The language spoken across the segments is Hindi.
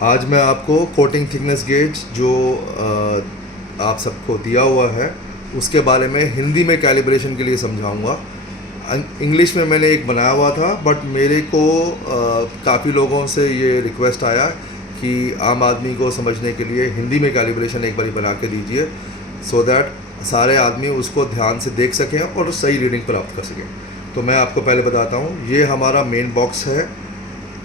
आज मैं आपको कोटिंग थिकनेस गेज जो आप सबको दिया हुआ है उसके बारे में हिंदी में कैलिब्रेशन के लिए समझाऊंगा। इंग्लिश में मैंने एक बनाया हुआ था, बट मेरे को काफ़ी लोगों से ये रिक्वेस्ट आया कि आम आदमी को समझने के लिए हिंदी में कैलिब्रेशन एक बारी बना के दीजिए, सो दैट सारे आदमी उसको ध्यान से देख सकें और सही रीडिंग प्राप्त कर सकें। तो मैं आपको पहले बताता हूँ, ये हमारा मेन बॉक्स है।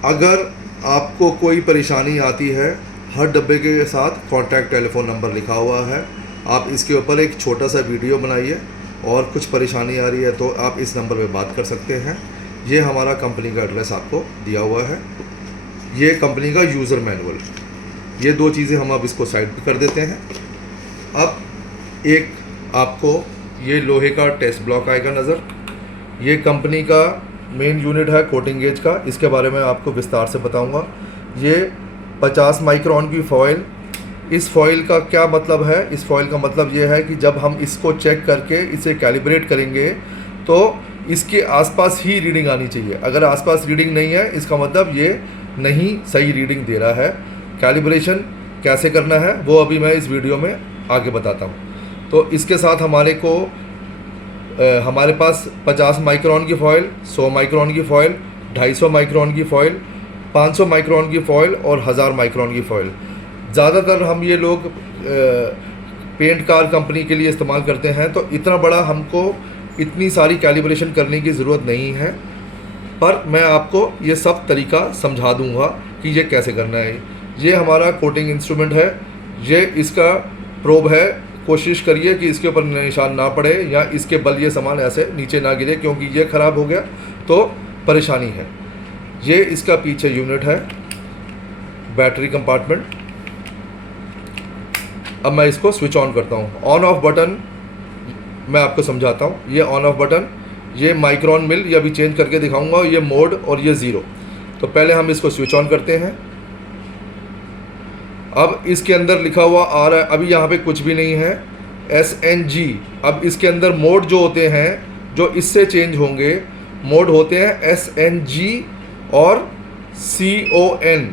अगर आपको कोई परेशानी आती है, हर डब्बे के साथ कॉन्टैक्ट टेलीफोन नंबर लिखा हुआ है। आप इसके ऊपर एक छोटा सा वीडियो बनाइए और कुछ परेशानी आ रही है तो आप इस नंबर पे बात कर सकते हैं। ये हमारा कंपनी का एड्रेस आपको दिया हुआ है, ये कंपनी का यूज़र मैनुअल। ये दो चीज़ें हम अब इसको साइड पे कर देते हैं। अब एक आपको ये लोहे का टेस्ट ब्लॉक आएगा नज़र, ये कंपनी का मेन यूनिट है कोटिंग गेज का। इसके बारे में आपको विस्तार से बताऊंगा। ये 50 माइक्रोन की फॉइल, इस फॉइल का क्या मतलब है? इस फॉइल का मतलब ये है कि जब हम इसको चेक करके इसे कैलिब्रेट करेंगे तो इसके आसपास ही रीडिंग आनी चाहिए। अगर आसपास रीडिंग नहीं है, इसका मतलब ये नहीं सही रीडिंग दे रहा है। कैलिब्रेशन कैसे करना है वो अभी मैं इस वीडियो में आगे बताता हूँ। तो इसके साथ हमारे पास 50 माइक्रोन की फ़ॉइल, 100 माइक्रोन की फ़ॉइल, 250 माइक्रोन की फ़ॉइल, 500 माइक्रोन की फ़ॉइल और 1000 माइक्रोन की फ़ॉइल। ज़्यादातर हम ये लोग पेंट कार कंपनी के लिए इस्तेमाल करते हैं, तो इतना बड़ा हमको इतनी सारी कैलिब्रेशन करने की ज़रूरत नहीं है। पर मैं आपको ये सब तरीका समझा दूंगा कि ये कैसे करना है। ये हमारा कोटिंग इंस्ट्रूमेंट है, ये इसका प्रोब है। कोशिश करिए कि इसके ऊपर निशान ना पड़े या इसके बल ये सामान ऐसे नीचे ना गिरे, क्योंकि ये ख़राब हो गया तो परेशानी है। ये इसका पीछे यूनिट है, बैटरी कंपार्टमेंट। अब मैं इसको स्विच ऑन करता हूँ। ऑन ऑफ बटन मैं आपको समझाता हूँ। ये ऑन ऑफ बटन, ये माइक्रोन मिल, ये अभी चेंज करके दिखाऊंगा। ये मोड और ये ज़ीरो। तो पहले हम इसको स्विच ऑन करते हैं। अब इसके अंदर लिखा हुआ आ रहा है, अभी यहाँ पे कुछ भी नहीं है, SNG। अब इसके अंदर मोड जो होते हैं, जो इससे चेंज होंगे, मोड होते हैं SNG और CON।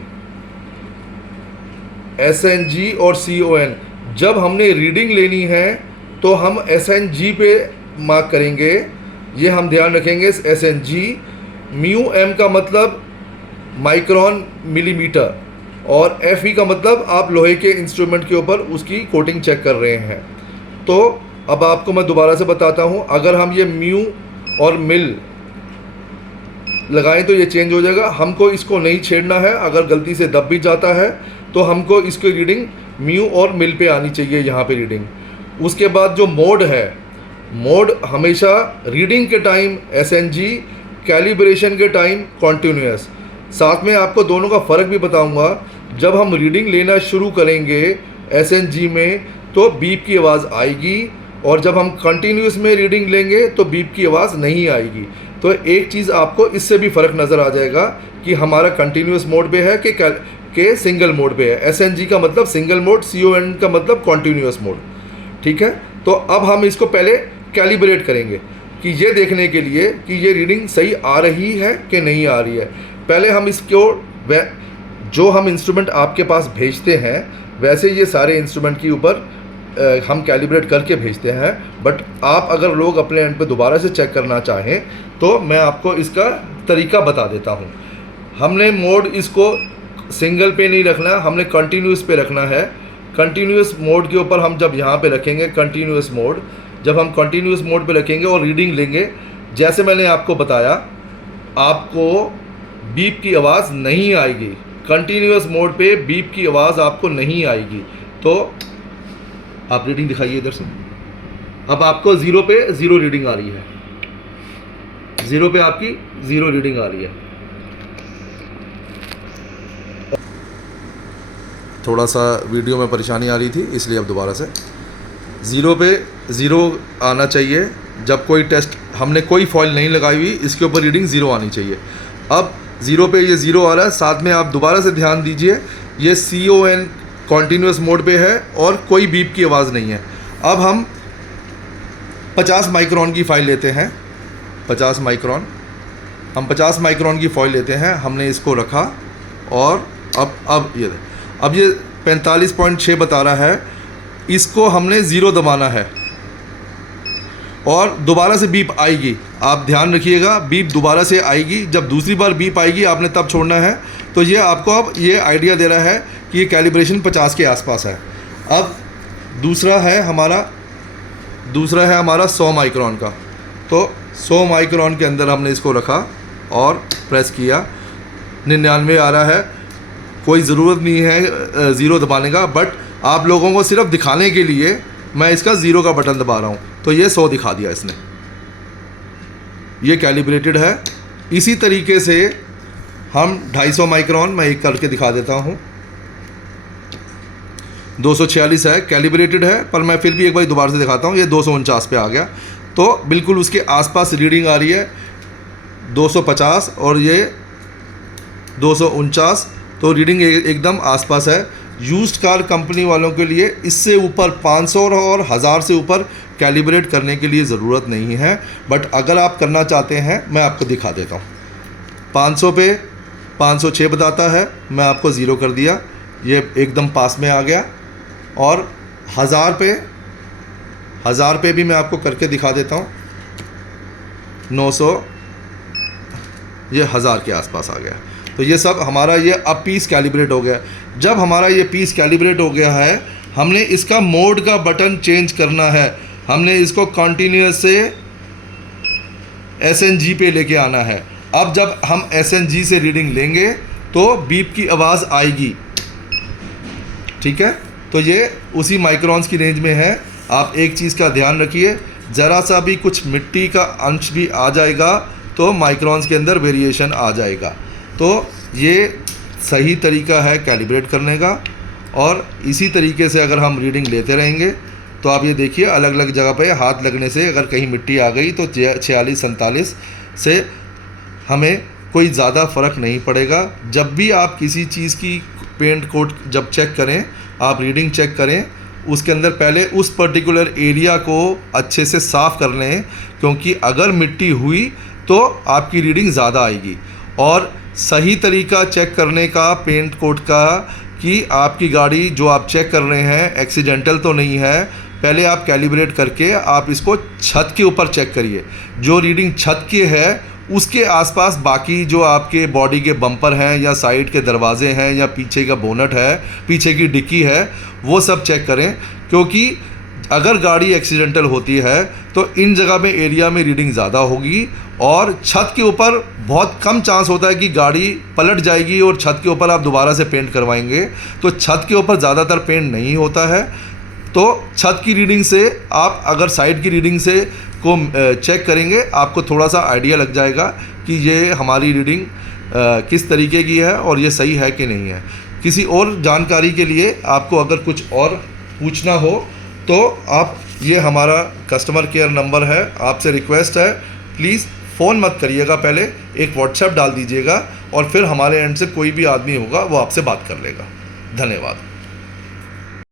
SNG और CON। जब हमने रीडिंग लेनी है तो हम SNG पे मार्क करेंगे। ये हम ध्यान रखेंगे, SNG। म्यू M का मतलब माइक्रोन मिलीमीटर, और FE का मतलब आप लोहे के इंस्ट्रूमेंट के ऊपर उसकी कोटिंग चेक कर रहे हैं। तो अब आपको मैं दोबारा से बताता हूँ। अगर हम ये म्यू और मिल लगाएं तो ये चेंज हो जाएगा। हमको इसको नहीं छेड़ना है। अगर गलती से दब भी जाता है तो हमको इसकी रीडिंग म्यू और मिल पे आनी चाहिए, यहाँ पे रीडिंग। उसके बाद जो मोड है, मोड हमेशा रीडिंग के टाइम SNG, कैलिब्रेशन के टाइम कॉन्टिन्यूस। साथ में आपको दोनों का फ़र्क भी बताऊंगा। जब हम रीडिंग लेना शुरू करेंगे SNG में तो बीप की आवाज़ आएगी, और जब हम कंटिन्यूस में रीडिंग लेंगे तो बीप की आवाज़ नहीं आएगी। तो एक चीज़ आपको इससे भी फ़र्क नज़र आ जाएगा कि हमारा कंटिन्यूस मोड पे है कि सिंगल मोड पे है। SNG का मतलब सिंगल मोड, CON का मतलब कॉन्टीन्यूस मोड। ठीक है, तो अब हम इसको पहले कैलिब्रेट करेंगे कि ये देखने के लिए कि ये रीडिंग सही आ रही है कि नहीं आ रही है। पहले हम इसको जो हम इंस्ट्रूमेंट आपके पास भेजते हैं वैसे ये सारे इंस्ट्रूमेंट के ऊपर हम कैलिब्रेट करके भेजते हैं। बट आप अगर लोग अपने एंड पे दोबारा से चेक करना चाहें तो मैं आपको इसका तरीका बता देता हूँ। हमने मोड इसको सिंगल पे नहीं रखना, हमने कंटिन्यूस पे रखना है। कंटिन्यूस मोड के ऊपर हम जब यहाँ पे रखेंगे कंटिन्यूस मोड, जब हम कंटिन्यूस मोड पे रखेंगे और रीडिंग लेंगे, जैसे मैंने आपको बताया, आपको बीप की आवाज़ नहीं आएगी। कंटिन्यूस मोड पे बीप की आवाज़ आपको नहीं आएगी। तो आप रीडिंग दिखाइए इधर से। अब आपको ज़ीरो पे ज़ीरो रीडिंग आ रही है, ज़ीरो पे आपकी ज़ीरो रीडिंग आ रही है। थोड़ा सा वीडियो में परेशानी आ रही थी, इसलिए अब दोबारा से ज़ीरो पे ज़ीरो आना चाहिए। जब कोई टेस्ट हमने कोई फॉइल नहीं लगाई हुई, इसके ऊपर रीडिंग ज़ीरो आनी चाहिए। अब ज़ीरो पे ये ज़ीरो आ रहा है। साथ में आप दोबारा से ध्यान दीजिए, ये CON कॉन्टीन्यूस मोड पे है और कोई बीप की आवाज़ नहीं है। अब हम 50 माइक्रोन की फ़ाइल लेते हैं। 50 माइक्रोन, हम 50 माइक्रोन की फॉइल लेते हैं। हमने इसको रखा और अब ये अब ये 45.6 बता रहा है, इसको हमने 0 दबाना है और दोबारा से बीप आएगी। आप ध्यान रखिएगा, बीप दोबारा से आएगी। जब दूसरी बार बीप आएगी आपने तब छोड़ना है। तो ये आपको अब ये आइडिया दे रहा है कि ये कैलिब्रेशन 50 के आसपास है। अब दूसरा है हमारा 100 माइक्रोन का। तो 100 माइक्रोन के अंदर हमने इसको रखा और प्रेस किया, 99 आ रहा है। कोई ज़रूरत नहीं है 0 दबाने का, बट आप लोगों को सिर्फ दिखाने के लिए मैं इसका 0 का बटन दबा रहा हूँ। तो ये 100 दिखा दिया इसने, ये कैलिब्रेटेड है। इसी तरीके से हम 250 माइक्रोन, मैं एक करके दिखा देता हूँ, 246 है, कैलिब्रेटेड है, पर मैं फिर भी एक बार दोबारा से दिखाता हूँ। ये 249 पे आ गया, तो बिल्कुल उसके आसपास रीडिंग आ रही है 250 और ये 249, तो रीडिंग एकदम आसपास है। यूज्ड कार कंपनी वालों के लिए इससे ऊपर 500 और 1000 से ऊपर कैलिब्रेट करने के लिए ज़रूरत नहीं है, बट अगर आप करना चाहते हैं मैं आपको दिखा देता हूँ। 500 पे 506 बताता है, मैं आपको 0 कर दिया, ये एकदम पास में आ गया। और 1000 पे भी मैं आपको करके दिखा देता हूँ, 900, ये 1000 के आसपास आ गया। तो ये सब हमारा ये अब पीस कैलिब्रेट हो गया। जब हमारा ये पीस कैलिब्रेट हो गया है, हमने इसका मोड का बटन चेंज करना है। हमने इसको कंटिन्यूअस से SNG पे लेके आना है। अब जब हम SNG से रीडिंग लेंगे तो बीप की आवाज़ आएगी, ठीक है। तो ये उसी माइक्रोन्स की रेंज में है। आप एक चीज़ का ध्यान रखिए, ज़रा सा भी कुछ मिट्टी का अंश भी आ जाएगा तो माइक्रोन्स के अंदर वेरिएशन आ जाएगा। तो ये सही तरीका है कैलिब्रेट करने का। और इसी तरीके से अगर हम रीडिंग लेते रहेंगे तो आप ये देखिए, अलग अलग जगह पे हाथ लगने से अगर कहीं मिट्टी आ गई तो 46-47 से हमें कोई ज़्यादा फ़र्क नहीं पड़ेगा। जब भी आप किसी चीज़ की पेंट कोट जब चेक करें, आप रीडिंग चेक करें, उसके अंदर पहले उस पर्टिकुलर एरिया को अच्छे से साफ़ कर लें, क्योंकि अगर मिट्टी हुई तो आपकी रीडिंग ज़्यादा आएगी। और सही तरीका चेक करने का पेंट कोट का कि आपकी गाड़ी जो आप चेक कर रहे हैं एक्सीडेंटल तो नहीं है, पहले आप कैलिब्रेट करके आप इसको छत के ऊपर चेक करिए। जो रीडिंग छत के है उसके आसपास बाकी जो आपके बॉडी के बम्पर हैं या साइड के दरवाजे हैं या पीछे का बोनट है, पीछे की डिक्की है, वो सब चेक करें। क्योंकि अगर गाड़ी एक्सीडेंटल होती है तो इन जगह में एरिया में रीडिंग ज़्यादा होगी और छत के ऊपर बहुत कम चांस होता है कि गाड़ी पलट जाएगी और छत के ऊपर आप दोबारा से पेंट करवाएंगे। तो छत के ऊपर ज़्यादातर पेंट नहीं होता है। तो छत की रीडिंग से आप अगर साइड की रीडिंग से को चेक करेंगे, आपको थोड़ा सा आइडिया लग जाएगा कि ये हमारी रीडिंग किस तरीके की है और ये सही है कि नहीं है। किसी और जानकारी के लिए आपको अगर कुछ और पूछना हो तो आप, ये हमारा कस्टमर केयर नंबर है, आपसे रिक्वेस्ट है प्लीज़ फ़ोन मत करिएगा, पहले एक व्हाट्सएप डाल दीजिएगा और फिर हमारे एंड से कोई भी आदमी होगा वो आपसे बात कर लेगा। धन्यवाद।